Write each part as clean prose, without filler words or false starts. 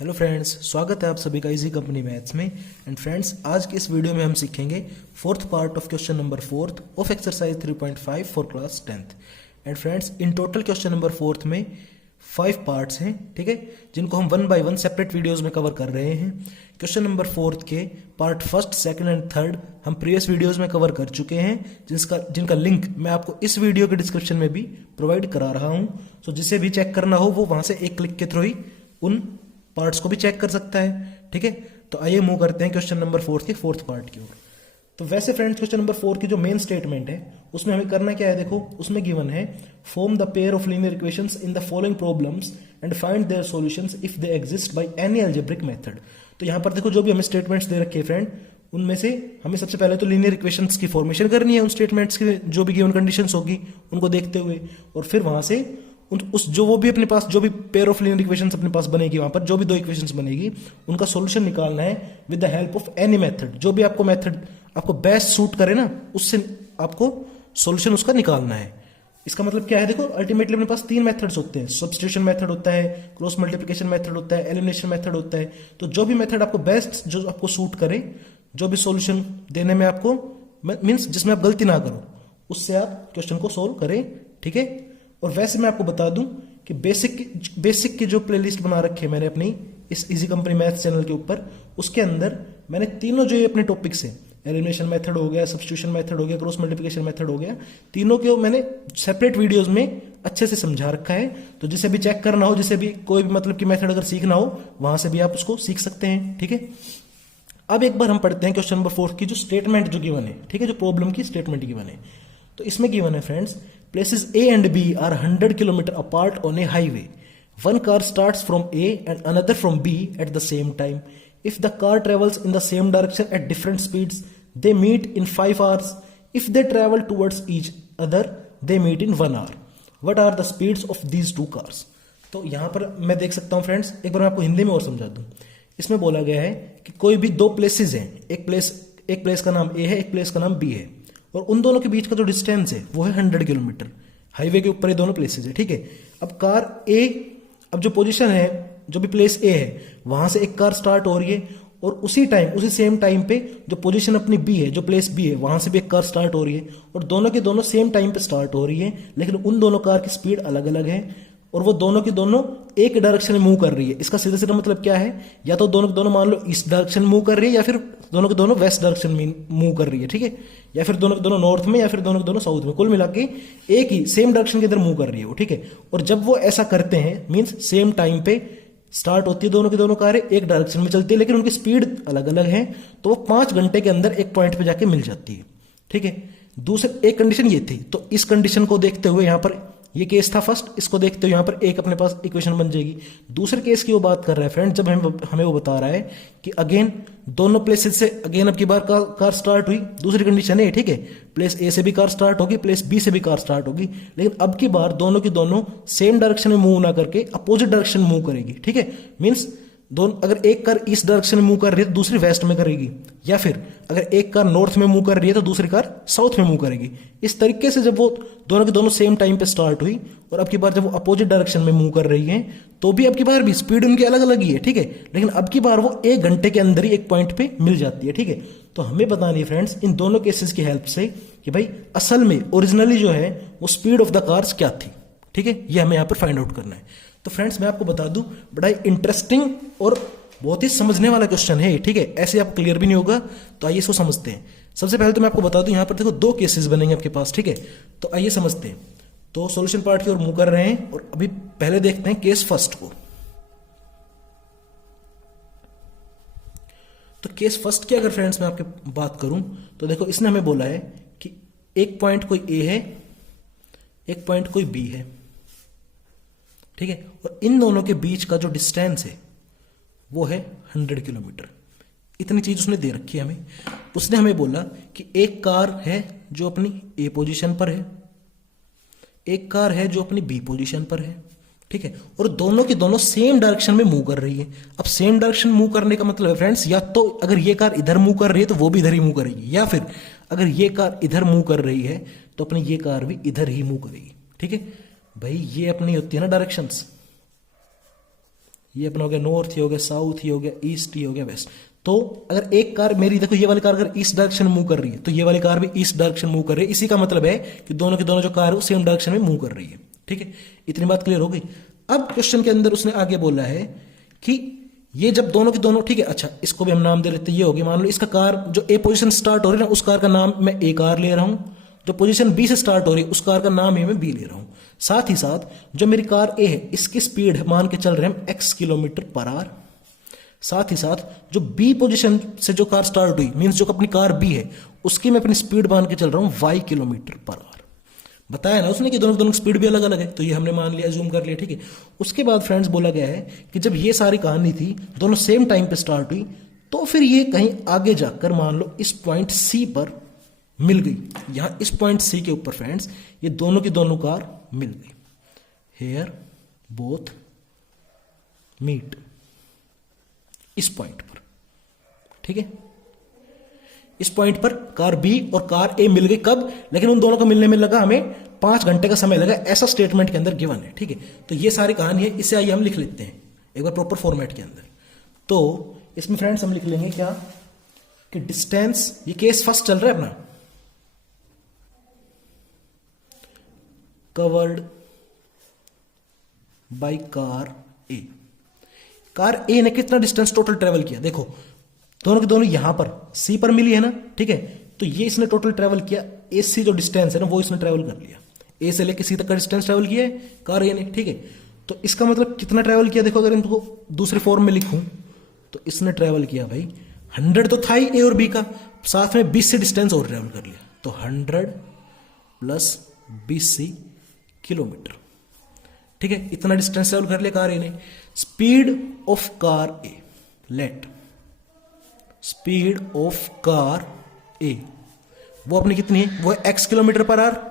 Hello friends, स्वागत है आप सभी का इजी कंपनी मैथ्स में। एंड फ्रेंड्स, आज की इस वीडियो में हम सीखेंगे fourth part of question number 4 of exercise 3.5 for class 10th। And friends, in total question number 4 में 5 पार्ट्स हैं, ठीक है, जिनको हम 1 बाय 1 सेपरेट वीडियोस में कवर कर रहे हैं। क्वेश्चन नंबर 4 के part first, second and third हम प्रीवियस वीडियोस में कवर कर चुके हैं, जिनका लिंक मैं आपको इस वीडियो के डिस्क्रिप्शन में भी प्रोवाइड करा रहा हूं। सो जिसे भी चेक करना हो वो वहां से एक क्लिक के थ्रू ही उन पार्ट्स को भी चेक कर सकता है, ठीक है। तो आइए मूव करते हैं क्वेश्चन नंबर 4 के फोर्थ पार्ट की ओर। तो वैसे फ्रेंड्स, क्वेश्चन नंबर 4 की जो मेन स्टेटमेंट है उसमें हमें करना क्या है, देखो उसमें गिवन है form the pair of linear equations in the following problems and find their solutions if they exist by any algebraic method. तो यहाँ पर देखो जो भी हमें स्टेटमेंट्स दे रखे हैं फ्रेंड, उनमें से हमें सबसे पहले तो लीनियर इक्वेशंस की फॉर्मेशन करनी है, उन स्टेटमेंट्स की जो भी गिवन कंडीशंस होगी उनको देखते हुए, और फिर वहां से उस जो वो भी अपने पास जो भी पेयर ऑफ लीनियर इक्वेशंस अपने पास बनेगी, वहां पर जो भी दो इक्वेशंस बनेगी उनका सॉल्यूशन निकालना है with the help of any method. जो भी आपको मेथड आपको बेस्ट सूट करे ना, उससे आपको सॉल्यूशन उसका निकालना है। इसका मतलब क्या है, देखो अल्टीमेटली अपने पास 3 मेथड्स होते हैं। सब्स्टिट्यूशन मेथड होता है, क्रॉस मल्टीप्लिकेशन मेथड होता है, एलिमिनेशन मेथड होता है। तो जो भी मेथड आपको बेस्ट, जो आपको सूट करे, जो भी सॉल्यूशन देने में आपको मींस जिसमें आप गलती ना करो, उससे आप क्वेश्चन को सोल्व करें, ठीक है। और वैसे मैं आपको बता दूं कि बेसिक की जो प्लेलिस्ट बना रखी है मैंने अपनी इस इजी कंपनी मैथ्स चैनल के ऊपर, उसके अंदर मैंने तीनों जो ये अपने टॉपिक्स हैं, एलिमिनेशन मेथड हो गया, सब्स्टिट्यूशन मेथड हो गया, क्रॉस मल्टीप्लिकेशन मेथड हो गया, तीनों के मैंने सेपरेट वीडियोस में अच्छे से समझा रखा है। तो जिसे भी चेक करना हो, जिसे भी कोई भी मतलब की मेथड अगर सीखना हो, वहां से भी आप उसको सीख सकते हैं, ठीक है। अब एक बार हम पढ़ते हैं क्वेश्चन नंबर 4 की जो स्टेटमेंट जो गिवन है, ठीक है, जो प्रॉब्लम की स्टेटमेंट गिवन है। तो इसमें गिवन है friends, places A and B are 100 km apart on a highway. One car starts from A and another from B at the same time. If the car travels in the same direction at different speeds, they meet in 5 hours. If they travel towards each other, they meet in 1 hour. What are the speeds of these two cars? तो यहाँ पर मैं देख सकता हूँ friends, एक बार मैं आपको हिंदी में और समझा दूँ। इसमें बोला गया है कि कोई भी 2 प्लेसेस हैं, एक प्लेस का नाम A है, एक प्लेस का नाम B है, और उन दोनों के बीच का जो डिस्टेंस है वो है 100 किलोमीटर। हाईवे के ऊपर ये दोनों प्लेसेस है, ठीक है। अब कार ए, अब जो पोजीशन है, जो भी प्लेस ए है, वहां से एक कार स्टार्ट हो रही है, और उसी सेम टाइम पे जो पोजीशन अपनी बी है, जो प्लेस बी है, वहां से भी एक कार स्टार्ट हो रही है, और दोनों के दोनों सेम टाइम पे स्टार्ट हो रही है, लेकिन उन दोनों कार की स्पीड अलग अलग है, और वो दोनों की दोनों एक डायरेक्शन में मूव कर रही है। इसका सीधा सीधा मतलब क्या है, या तो दोनों के दोनों मान लो ईस्ट डायरेक्शन मूव कर रही है, या फिर दोनों के दोनों वेस्ट डायरेक्शन में मूव कर रही है, ठीक है, या फिर दोनों के दोनों नॉर्थ में, या फिर दोनों के दोनों साउथ में, कुल मिला के एक ही सेम डायरेक्शन के इधर मूव कर रही है वो, ठीक है। और जब वो ऐसा करते हैं, मीन्स सेम टाइम पे स्टार्ट होती है दोनों की दोनों कारें, एक डायरेक्शन में चलती है, लेकिन उनकी स्पीड अलग अलग है, तो वो 5 घंटे के अंदर एक पॉइंट पे जाके मिल जाती है, ठीक है। दूसरी एक कंडीशन ये थी, तो इस कंडीशन को देखते हुए यहाँ पर ये केस था फर्स्ट, इसको देखते हुए यहाँ पर एक अपने पास इक्वेशन बन जाएगी। दूसरे केस की वो बात कर रहा है फ्रेंड, जब हमें वो बता रहा है कि अगेन दोनों प्लेसेस से अगेन अब की बार कार स्टार्ट हुई, दूसरी कंडीशन है, ठीक है। प्लेस ए से भी कार स्टार्ट होगी, प्लेस बी से भी कार स्टार्ट होगी, लेकिन अब की बार दोनों की दोनों सेम डायरेक्शन में मूव ना करके अपोजिट डायरेक्शन मूव करेगी, ठीक है। मीन्स दोनों, अगर एक कार ईस्ट डायरेक्शन में मूव कर रही है तो दूसरी वेस्ट में करेगी, या फिर अगर एक कार नॉर्थ में मूव कर रही है तो दूसरी कार साउथ में मूव करेगी। इस तरीके से जब वो दोनों के दोनों सेम टाइम पे स्टार्ट हुई, और अब की बार जब वो अपोजिट डायरेक्शन में मूव कर रही है, तो भी अब की बार भी स्पीड उनकी अलग अलग ही है, ठीक है, लेकिन अब की बार वो 1 घंटे के अंदर ही एक पॉइंट पे मिल जाती है, ठीक है। तो हमें बतानी है फ्रेंड्स इन दोनों केसेस की हेल्प से कि भाई असल में ओरिजिनली जो है वो स्पीड ऑफ द कार्स क्या थी, ठीक है, ये हमें यहाँ पर फाइंड आउट करना है। तो फ्रेंड्स मैं आपको बता दूं, बड़ा इंटरेस्टिंग और बहुत ही समझने वाला क्वेश्चन है, ठीक है, ऐसे आप क्लियर भी नहीं होगा। तो आइए इसको समझते हैं। सबसे पहले तो मैं आपको बता दूं, यहां पर देखो 2 केसेस बनेंगे आपके पास, ठीक है। तो आइए समझते हैं। तो सॉल्यूशन पार्ट की ओर मूव कर रहे हैं, और अभी पहले देखते हैं केस फर्स्ट को। तो केस फर्स्ट की अगर फ्रेंड्स मैं आपकी बात करूं, तो देखो इसने हमें बोला है कि एक पॉइंट कोई ए है, एक पॉइंट कोई बी है, ठीक है, और इन दोनों के बीच का जो डिस्टेंस है वो है 100 किलोमीटर। इतनी चीज उसने दे रखी है हमें। उसने हमें बोला कि एक कार है जो अपनी ए पोजीशन पर है, एक कार है जो अपनी बी पोजीशन पर है, ठीक है, और दोनों की दोनों सेम डायरेक्शन में मूव कर रही है। अब सेम डायरेक्शन मूव करने का मतलब है फ्रेंड्स, या तो अगर ये कार इधर मूव कर रही है तो वो भी इधर ही मूव करेगी, या फिर अगर ये कार इधर मूव कर रही है तो अपनी ये कार भी इधर ही मूव करेगी, ठीक है। भाई ये अपनी होती है ना डायरेक्शंस, ये अपना हो गया नॉर्थ, ये हो गया साउथ, ये हो गया ईस्ट, ये हो गया वेस्ट। तो अगर एक कार मेरी, देखो ये वाली कार अगर ईस्ट डायरेक्शन में मूव कर रही है तो ये वाली कार भी ईस्ट डायरेक्शन मूव कर रही है। इसी का मतलब है कि दोनों की दोनों जो कार है वो सेम डायरेक्शन में मूव कर रही है। ठीक है, इतनी बात क्लियर हो गई। अब क्वेश्चन के अंदर उसने आगे बोला है कि ये जब दोनों की दोनों, ठीक है, अच्छा इसको भी हम नाम दे लेते हैं। ये होगी मान लो इसका कार जो ए पोजीशन स्टार्ट हो रही है ना, उस कार का नाम मैं ए कार ले रहा हूं। जो पोजीशन बी से स्टार्ट हो रही है उस कार का नाम ही मैं बी ले रहा हूं। साथ ही साथ जो मेरी कार ए है इसकी स्पीड है मान के चल रहे हैं हम x किलोमीटर पर आवर। साथ ही साथ जो बी पोजीशन से जो कार स्टार्ट हुई मींस जो अपनी कार बी है उसकी मैं अपनी स्पीड मान के चल रहा हूं y किलोमीटर पर आवर। बताया ना उसने कि दोनों दोनों स्पीड भी अलग अलग है, तो ये हमने मान लिया, जूम कर लिया। ठीक है, उसके बाद फ्रेंड्स बोला गया है कि जब ये सारी कहानी थी दोनों सेम टाइम पे स्टार्ट हुई तो फिर ये कहीं आगे जाकर मान लो इस पॉइंट सी पर मिल गई। यहां इस पॉइंट सी के ऊपर फ्रेंड्स ये दोनों की दोनों कार मिल गई। हेयर बोथ मीट, इस पॉइंट पर। ठीक है, इस पॉइंट पर कार बी और कार ए मिल गई। कब? लेकिन उन दोनों को मिलने में लगा हमें 5 घंटे का समय लगा, ऐसा स्टेटमेंट के अंदर गिवन है। ठीक है, तो ये सारी कहानी है, इसे आइए हम लिख लेते हैं एक बार प्रॉपर फॉर्मेट के अंदर। तो इसमें फ्रेंड्स हम लिख लेंगे क्या कि डिस्टेंस, ये केस फर्स्ट चल रहा है अपना, covered by car A. Car A ने कितना डिस्टेंस टोटल ट्रेवल किया, देखो दोनों की दोनों यहां पर सी पर मिली है ना। ठीक है, तो ये इसने टोटल ट्रेवल किया, ए सी जो डिस्टेंस है ना वो इसने ट्रेवल कर लिया। ए से लेके सी तक का डिस्टेंस ट्रेवल किया है कार ए ने। ठीक है, तो इसका मतलब कितना ट्रेवल किया, देखो अगर इनको दूसरे फॉर्म में लिखूं तो इसने ट्रेवल किया भाई 100 तो था ही ए और बी का, साथ में 20 से डिस्टेंस और ट्रेवल कर लिया, तो 100 प्लस 20 किलोमीटर। ठीक है, इतना डिस्टेंस ट्रेवल कर लिया कार ए ने। Speed of car A, let speed of car A वो अपनी कितनी है, वो है x किलोमीटर पर आवर।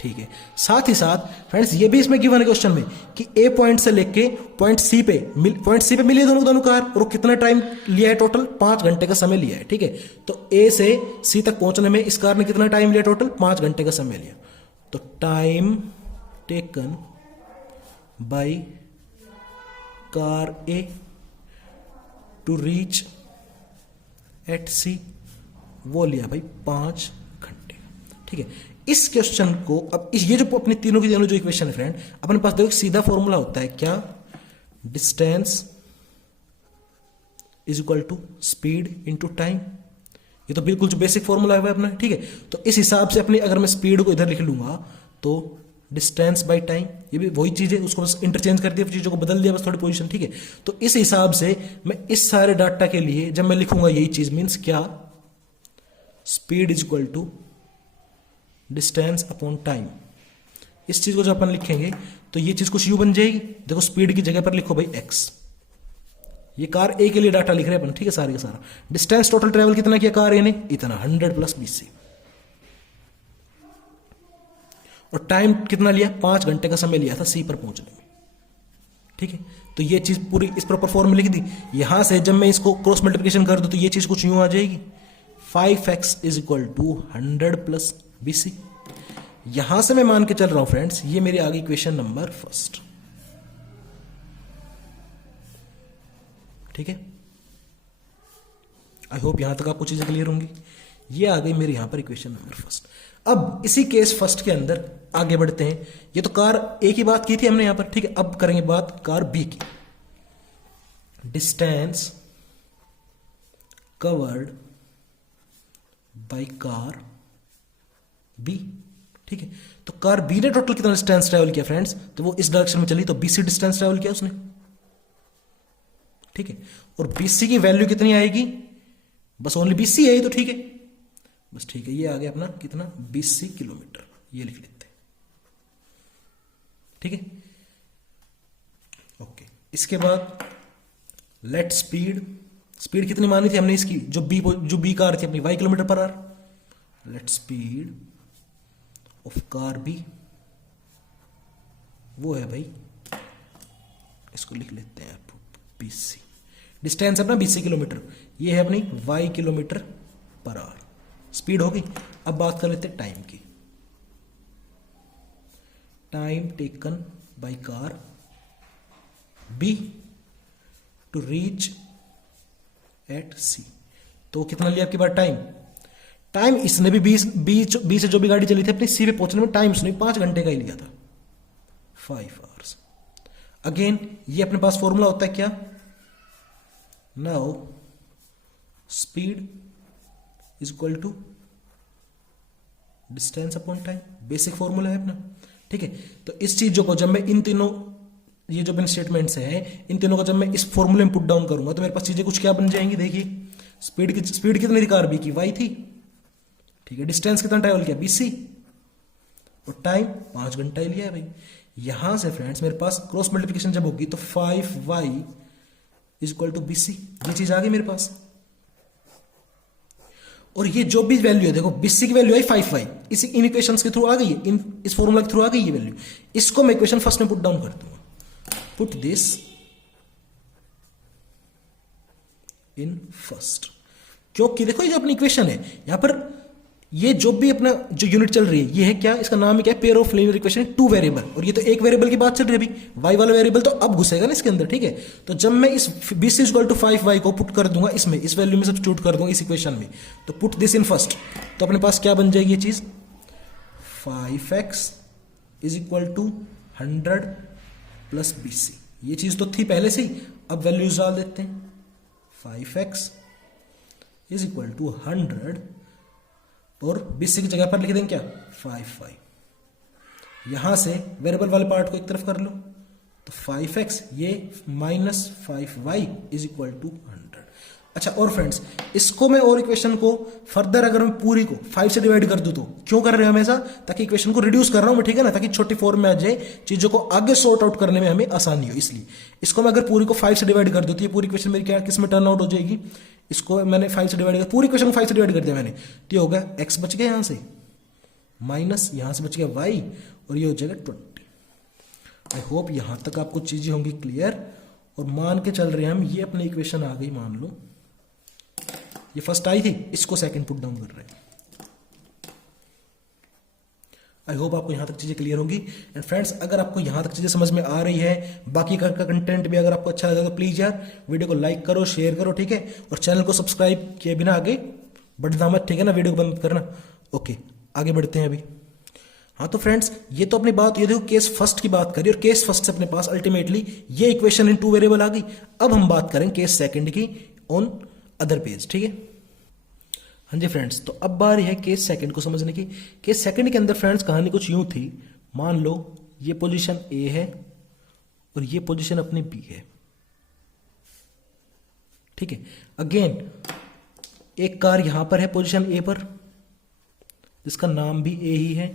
ठीक है, साथ ही साथ फ्रेंड्स ये भी इसमें गिवन है क्वेश्चन में कि ए पॉइंट से लेके पॉइंट सी पे मिली दोनों कार, और कितना टाइम लिया है टोटल, 5 घंटे का समय लिया है। ठीक है, तो ए से सी तक पहुंचने में इस कार ने कितना टाइम लिया, टोटल 5 घंटे का समय लिया। तो time taken by car A to reach at C वो लिया भाई 5 घंटे। ठीक है, इस क्वेश्चन को अब ये जो अपने तीनों की तीनों जो इक्वेशन है फ्रेंड, अपने पास देखो सीधा फॉर्मूला होता है क्या, distance is equal to speed into time. ये तो बिल्कुल जो बेसिक फॉर्मूला है अपना। ठीक है, तो इस हिसाब से अपनी अगर मैं स्पीड को इधर लिख लूंगा तो डिस्टेंस बाय टाइम, ये भी वही चीज है, उसको बस इंटरचेंज कर दिया, चीजों को बदल दिया बस थोड़ी पोजीशन। ठीक है, तो इस हिसाब से मैं इस सारे डाटा के लिए जब मैं लिखूंगा यही चीज मींस क्या, speed is equal to distance upon time. इस चीज को जब अपन लिखेंगे तो ये चीज कुछ यूं बन जाएगी। देखो स्पीड की जगह पर लिखो भाई x, ये कार ए के लिए डाटा लिख रहे हैं अपन। ठीक है, सारे का सारा डिस्टेंस टोटल ट्रेवल कितना किया कार ए ने, इतना 100 प्लस 20, और टाइम कितना लिया, 5 घंटे का समय लिया था सी पर पहुंचने में। ठीक है, तो ये चीज पूरी इस प्रॉपर फॉर्म में लिख दी। यहां से जब मैं इसको क्रॉस मल्टीप्लिकेशन कर दूं तो ये चीज कुछ यूं आ जाएगी, 5x is equal to 100 plus 20। यहां से मैं मान के चल रहा हूं फ्रेंड्स, ये मेरी आ गई इक्वेशन नंबर फर्स्ट। ठीक है, आई होप यहां तक आपको चीजें क्लियर होंगी। ये आ गई मेरी यहां पर इक्वेशन नंबर फर्स्ट। अब इसी केस फर्स्ट के अंदर आगे बढ़ते हैं। ये तो कार ए की बात की थी हमने यहां पर। ठीक है, अब करेंगे बात कार बी की। Distance covered by car B. ठीक है, तो कार बी ने टोटल कितना डिस्टेंस ट्रेवल किया फ्रेंड्स, तो वो इस डायरेक्शन में चली तो बीसी डिस्टेंस ट्रेवल किया उसने। ठीक है, और बीसी की वैल्यू कितनी आएगी, बस ओनली बीसी है तो ठीक है, बस ठीक है, ये आ गया अपना कितना 20 किलोमीटर, ये लिख लेते हैं। ठीक है, ओके। इसके बाद लेट स्पीड कितनी मानी थी हमने इसकी, जो बी कार थी अपनी y kilometre per hour. Let speed of car B वो है भाई, इसको लिख लेते हैं 20, डिस्टेंस अपना 20 किलोमीटर, ये है अपनी y kilometre per hour, speed होगी। अब बात कर लेते हैं टाइम की। Time taken by car B to reach at C. तो कितना लिया आपकी बार टाइम? टाइम इसने भी बी से जो भी गाड़ी चली थी अपनी सी पे पहुंचने में टाइम उसने 5 घंटे का ही लिया था, 5 आवर्स। अगेन ये अपने पास फॉर्मूला होता है क्या? Now speed is equal to distance upon time, basic formula है अपना, ठीक है। तो इस चीजों को जब मैं इन तीनों, ये जो मैंने स्टेटमेंट्स है इन तीनों को जब मैं इस फॉर्मूले में पुट डाउन करूंगा तो मेरे पास चीजें कुछ क्या बन जाएंगी, देखिए स्पीड कितनी थी कार बी की? वाई थी, ठीक है। डिस्टेंस कितना ट्रेवल किया? बीसी। और टाइम 5 घंटा ही लिया है भाई। यहां से फ्रेंड्स मेरे पास क्रॉस मल्टीप्लिकेशन जब होगी तो 5y is equal to BC, ये चीज आ गई मेरे पास। और ये जो भी वैल्यू है देखो, बीसी की वैल्यू आई 5y, इसी इन इक्वेशंस के थ्रू आ गई है, इस फॉर्मूला के थ्रू आ गई ये वैल्यू। इसको मैं इक्वेशन फर्स्ट में पुट डाउन कर दूंगा, पुट दिस इन फर्स्ट, क्योंकि देखो ये जो अपनी इक्वेशन है यहां पर, ये जो भी अपना जो यूनिट चल रही है ये है क्या? इसका नाम है क्या? Pair of linear equation, 2 variable. और ये तो एक वेरिएबल की बात चल रही है अभी, वाई वाला वेरिएबल तो अब घुसेगा ना इसके अंदर, ठीक है। तो जब मैं इस बीसी इक्वल टू 5y को पुट कर दूंगा इसमें, इस वैल्यू में सब्स्टिट्यूट कर दूंगा इस इक्वेशन में, तो पुट दिस इन फर्स्ट, तो अपने पास क्या बन जाएगी ये चीज? 5x is equal to 100 plus BC. ये चीज तो थी पहले से ही, अब वैल्यूज डाल देते हैं। 5x इज इक्वल टू 100 और बीसी की जगह पर लिख देंगे क्या? 5y। यहां से वेरिएबल वाले पार्ट को एक तरफ कर लो, तो 5x ये minus 5y is equal to 100। अच्छा, और फ्रेंड्स इसको मैं और इक्वेशन को फर्दर अगर मैं पूरी को 5 से डिवाइड कर दूं तो क्यों कर रहे हैं हमेशा? ताकि इक्वेशन को रिड्यूस कर रहा हूं मैं, ठीक है ना, ताकि छोटी फॉर्म में आ जाए, चीजों को आगे सॉर्ट आउट करने में हमें आसानी हो। इसलिए इसको मैं अगर पूरी को 5 से डिवाइड कर दूं तो ये पूरी इक्वेशन मेरी क्या किस में टर्न आउट हो जाएगी? इसको मैंने 5 से डिवाइड कर, पूरी इक्वेशन को 5 से डिवाइड कर दिया मैंने, तो ये होगा x बच गया यहां से, माइनस यहां से बच गया y, और ये हो जाएगा 20। आई होप यहां तक आपको चीजें होंगी क्लियर। और मान के चल रहे हैं हम, ये अपनी इक्वेशन आ गई, मान लो ये फर्स्ट आई थी, इसको सेकंड पुट डाउन कर रहे हैं। आई होप आपको यहां तक चीजें क्लियर होंगी। एंड फ्रेंड्स अगर आपको यहां तक चीजें समझ में आ रही है, बाकी का कंटेंट भी अगर आपको अच्छा लगा तो प्लीज यार वीडियो को लाइक करो, शेयर करो, ठीक है। और चैनल को सब्सक्राइब किए बिना आगे बढ़ना मत, ठीक है ना, वीडियो को बंद करना। ओके, आगे बढ़ते हैं अभी। हाँ तो फ्रेंड्स ये तो अपनी बात, ये देखो केस फर्स्ट की बात करी, और केस फर्स्ट से अपने पास अल्टीमेटली ये इक्वेशन इन 2 वेरिएबल आ गई। अब हम बात करें केस सेकंड की ऑन अदर पेज, ठीक है। हाँ जी फ्रेंड्स, तो अब बारी है केस सेकंड को समझने की। केस सेकंड के अंदर फ्रेंड्स कहानी कुछ यूं थी, मान लो ये पोजीशन ए है और ये पोजीशन अपनी बी है, ठीक है। अगेन एक कार यहां पर है पोजीशन ए पर, जिसका नाम भी ए ही है।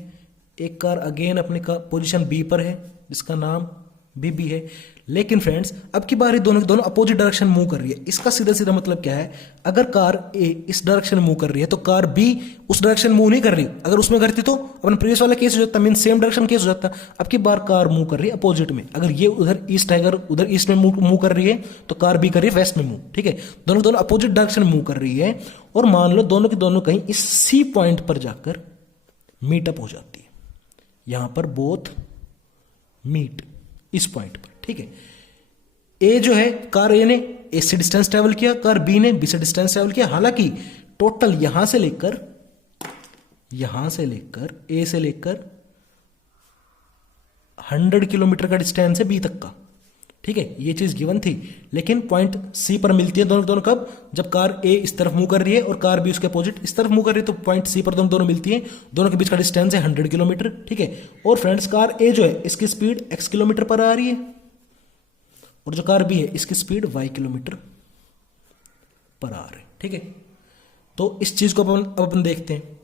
एक कार अगेन अपने का पोजीशन बी पर है, जिसका नाम बी है। लेकिन फ्रेंड्स अब की बारी दोनों अपोजिट डायरेक्शन मूव कर रही है। इसका सीधा सीधा मतलब क्या है? अगर कार ए इस डायरेक्शन मूव कर रही है तो कार बी उस डायरेक्शन मूव नहीं कर रही। अगर उसमें करती तो अपना प्रीवियस वाला केस हो जाता, मीन सेम डायरेक्शन केस हो जाता। अब की बार कार मूव कर रही है अपोजिट में। अगर ये उधर ईस्ट है, अगर उधर ईस्ट में मूव कर रही है तो कार बी कर रही है वेस्ट में मूव, ठीक है। दोनों अपोजिट डायरेक्शन मूव कर रही है। और मान लो दोनों की दोनों कहीं इस सी पॉइंट पर जाकर मीटअप हो जाती है। यहां पर बोथ मीट इस पॉइंट पर, ठीक है। ए जो है, कार ए ने ए से डिस्टेंस ट्रेवल किया, कार बी ने बी से डिस्टेंस ट्रेवल किया। हालांकि टोटल यहां से लेकर ए से लेकर 100 किलोमीटर का डिस्टेंस है बी तक का, ठीक है। ये चीज गिवन थी। लेकिन पॉइंट सी पर मिलती है दोनों कब? जब कार ए इस तरफ मूव कर रही है और कार बी उसके अपोजिट इस तरफ मूव कर रही है, तो पॉइंट सी पर दोनों मिलती है। दोनों के बीच का डिस्टेंस है 100 किलोमीटर, ठीक है। और फ्रेंड्स कार ए जो है इसकी स्पीड x किलोमीटर पर आ रही है, और जो कार बी है इसकी स्पीड y किलोमीटर पर आ रही है, ठीक है। तो इस चीज को अब अपन देखते हैं।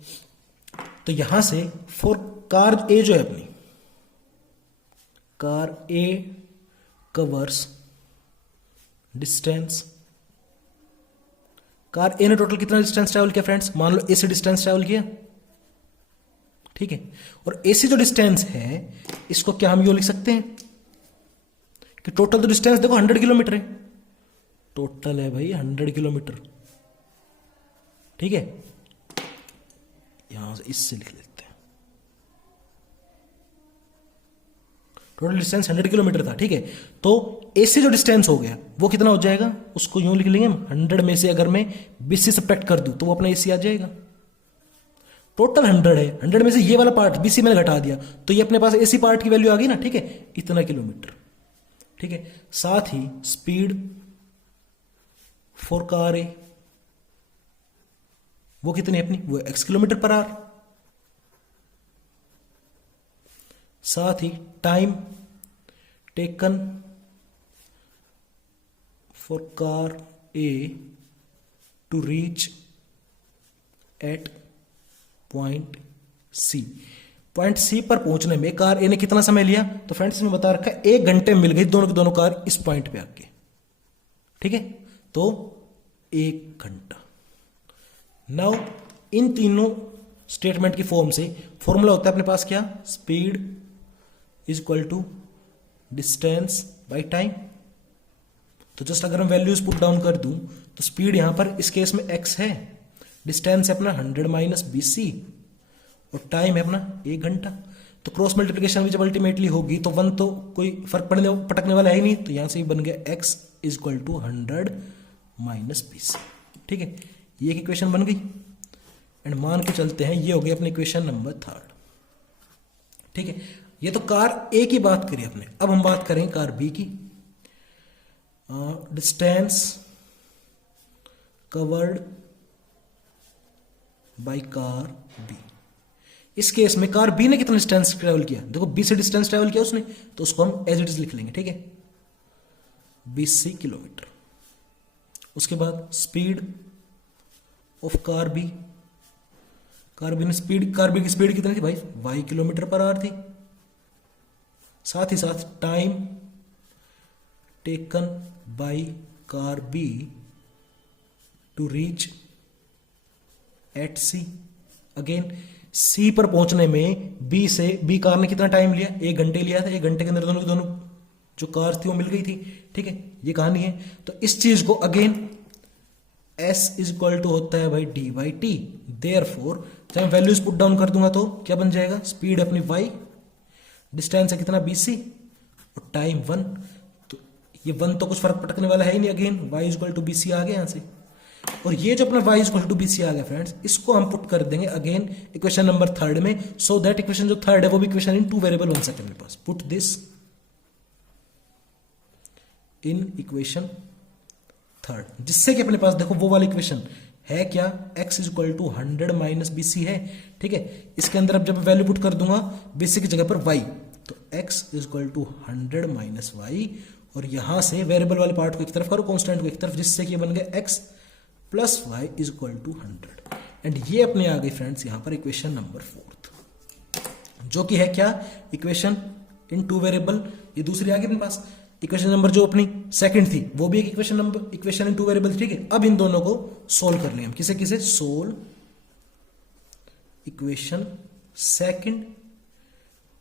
तो यहां से फॉर कार ए जो है अपनी, car A covers distance, car A ने टोटल कितना डिस्टेंस ट्रैवल किया फ्रेंड्स? मान लो ए से डिस्टेंस ट्रैवल किया, ठीक है। और ए से जो डिस्टेंस है इसको क्या हम यूं लिख सकते हैं कि टोटल तो डिस्टेंस देखो 100 किलोमीटर है, टोटल है भाई 100 किलोमीटर, ठीक है। यहां से इससे लिख लेते हैं टोटल डिस्टेंस 100 किलोमीटर था, ठीक है। तो AC जो डिस्टेंस हो गया वो कितना हो जाएगा, उसको यूं लिख लेंगे हम, 100 में से अगर मैं BC सब्ट्रैक्ट कर दूं तो वो अपना AC आ जाएगा। टोटल 100 है, 100 में से ये वाला पार्ट BC मैंने घटा दिया तो ये अपने पास AC पार्ट की वैल्यू आ गई ना, ठीक है, इतना किलोमीटर, ठीक है। साथ ही स्पीड फॉर कार A वो कितनी है अपनी, वो x किलोमीटर पर आवर। साथ ही time taken for car A to reach at point C। Point C पर पहुंचने में कार A ने कितना समय लिया, तो फ्रेंड्स इसमें बता रखा है 1 घंटे में मिल गई दोनों की दोनों कार इस पॉइंट पे आके, ठीक है। तो 1 घंटा। नाउ इन तीनों स्टेटमेंट की फॉर्म से फॉर्मूला होता है अपने पास क्या, speed is equal to distance by time. तो जस्ट अगर हम वैल्यूज पुट डाउन कर दूं तो स्पीड यहां पर इस केस में x है, डिस्टेंस है अपना 100 माइनस BC और टाइम है अपना 1 घंटा। तो क्रॉस मल्टीप्लिकेशन भी जब अल्टीमेटली होगी तो 1 तो कोई फर्क पटकने वाला है ही नहीं, तो यहां से ही बन गया x is equal to 100 minus BC, ठीक है। ये एक इक्वेशन बन गई एंड मान के चलते हैं ये हो गई अपनी इक्वेशन नंबर 3, ठीक है। ये तो कार A की बात करी अपने, अब हम बात करें कार B की। Distance covered by car B। इस केस में कार B ने कितना डिस्टेंस ट्रेवल किया, देखो B से डिस्टेंस ट्रेवल किया उसने, तो उसको हम एज इट इज लिख लेंगे, ठीक है, 20 किलोमीटर। उसके बाद speed of car B, car B की स्पीड कितनी थी भाई, y किलोमीटर पर आवर थी। साथ ही साथ time taken by car B to reach at C। Again C पर पहुंचने में B कार ने कितना टाइम लिया, 1 घंटे लिया था। 1 घंटे के अंदर दोनों की दोनों जो कार थी वो मिल गई थी, ठीक है, ये कहानी है। तो इस चीज को again S is equal to होता है भाई d/t। देयरफॉर जब मैं वैल्यूज पुट डाउन कर दूंगा तो क्या बन जाएगा, स्पीड अपनी y, डिस्टेंस है कितना BC और टाइम 1। तो ये 1 तो कुछ फर्क पटकने वाला है ही नहीं, again y is equal to BC आ गया यहां से। और ये जो अपना y is equal to BC आ गया फ्रेंड्स, इसको हम पुट कर देंगे अगेन इक्वेशन नंबर 3 में, सो दैट इक्वेशन जो 3 है वो भी इक्वेशन इन 2 वेरिएबल बन सके मेरे पास। पुट दिस इन इक्वेशन 3, जिससे कि अपने पास देखो वो वाली इक्वेशन है क्या, x is equal to 100 minus BC है, ठीक है। इसके अंदर अब जब वैल्यू पुट कर दूंगा BC की जगह पर y, तो x is equal to 100 minus y, और यहां से वेरिएबल वाले पार्ट को एक तरफ करो, कांस्टेंट को एक तरफ, जिससे कि बन गया x plus y is equal to 100। And ये अपने आ गई फ्रेंड्स यहां पर इक्वेशन नंबर 4, जो कि है क्या, इक्वेशन इन 2 वेरिएबल। ये दूसरी आ गई अपने पास। इक्वेशन नंबर जो अपनी सेकंड थी वो भी एक इक्वेशन इन 2 वेरिएबल, ठीक है। अब इन दोनों को सोल्व कर लेंगे हम, किसे किसे, solve equation second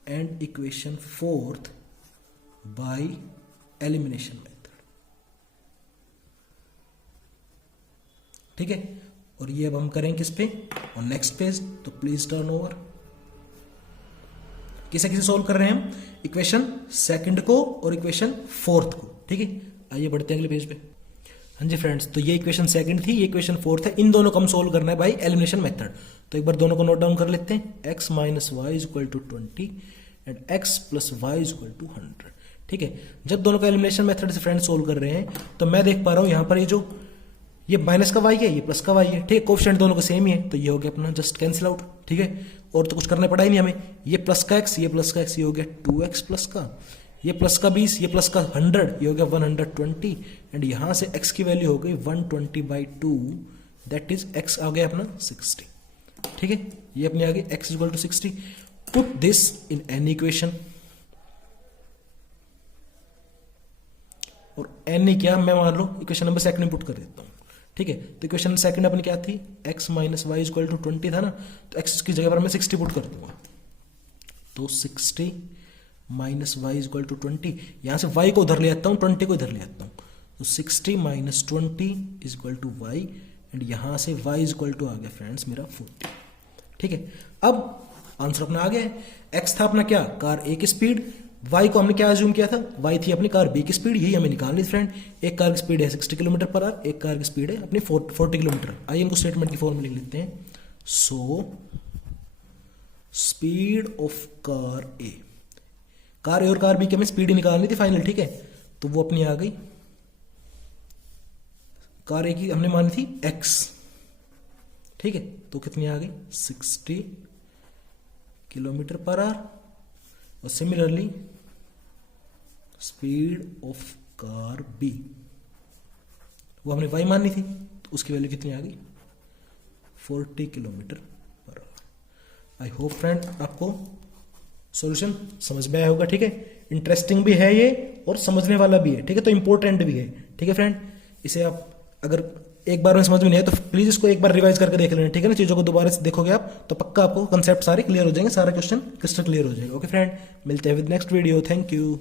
and equation 4th by elimination method, ठीक है। और ये अब हम करें किस पे, और नेक्स्ट पेज। तो प्लीज टर्न ओवर। किसे किसे सोल्व कर रहे हैं हम, इक्वेशन सेकंड को और इक्वेशन 4th को, ठीक है। आइए बढ़ते हैं अगले पेज पे। हाँ जी फ्रेंड्स, तो ये इक्वेशन सेकंड थी, ये इक्वेशन 4th है। इन दोनों को हम सोल्व करना है बाय एलिमिनेशन मेथड। तो एक बार दोनों को नोट डाउन कर लेते हैं, x minus y is equal to 20 and x plus y is equal to 100, ठीक है। जब दोनों का एलिमिनेशन मेथड से फ्रेंड्स सोल्व कर रहे हैं तो मैं देख पा रहा हूं यहां पर ये माइनस का y है, ये प्लस का y है, ठीक है। कोएफिशिएंट दोनों का सेम ही है, तो ये हो गया अपना जस्ट कैंसिल आउट, ठीक है। और तो कुछ करना पड़ा ही नहीं हमें। ये प्लस का x, ये प्लस का x, ये हो गया 2x प्लस का, ये प्लस का 20, ये प्लस का 100, ये हो गया 120 एंड यहां से x की वैल्यू हो गई 120/2, दैट इज x आ गया अपना 60, ठीक है। ये अपनी आ गई x is equal to 60। Put this in any equation, और एनी क्या मैं मान लो इक्वेशन नंबर सेकंड में पुट कर देता हूं, ठीक है। तो इक्वेशन सेकंड अपनी क्या थी, x minus y equal to 20 था ना, तो x की जगह पर मैं 60 पुट कर दूंगा। तो 60 माइनस वाई इक्वल टू 20, यहां से y को उधर ले आता हूं, 20 को इधर ले आता हूं, तो 60 minus 20 is equal to y and यहां से y इज इक्वल टू आ गया फ्रेंड्स मेरा 40, ठीक है। अब आंसर अपना आ गया है। x था अपना क्या, कार A की स्पीड, वाई को हमने क्या अज्यूम किया था, वाई थी अपनी कार बी की स्पीड, यही हमें निकालनी थी फ्रेंड। एक कार की स्पीड है 60 किलोमीटर पर आवर, एक कार की स्पीड है अपनी 40 किलोमीटर। आइए इनको स्टेटमेंट की फॉर्म में लिख लेते हैं। So speed of car A, car A और कार बी की हमें स्पीड ही निकालनी थी फाइनल, ठीक है। तो वो अपनी आ गई, कार ए की हमने मानी थी एक्स, ठीक है। तो कितनी आ गई 60 किलोमीटर पर आवर। और similarly speed of car B, वो हमने वाई माननी थी, तो उसकी वैल्यू कितनी आ गई 40 kilometre per our. I hope friend आपको सॉल्यूशन समझ में आया होगा, ठीक है। इंटरेस्टिंग भी है ये और समझने वाला भी है, ठीक है। तो इंपॉर्टेंट भी है, ठीक है फ्रेंड। इसे आप अगर एक बार में समझ में नहीं आया तो प्लीज इसको एक बार रिवाइज करके देख लेना, ठीक है ना। चीजों को दोबारा से देखोगे आप तो पक्का आपको कंसेप्ट सारे क्लियर हो जाएंगे, सारा क्वेश्चन क्रिस्टल क्लियर हो जाएगा। ओके फ्रेंड, मिलते हैं with next video. Thank you.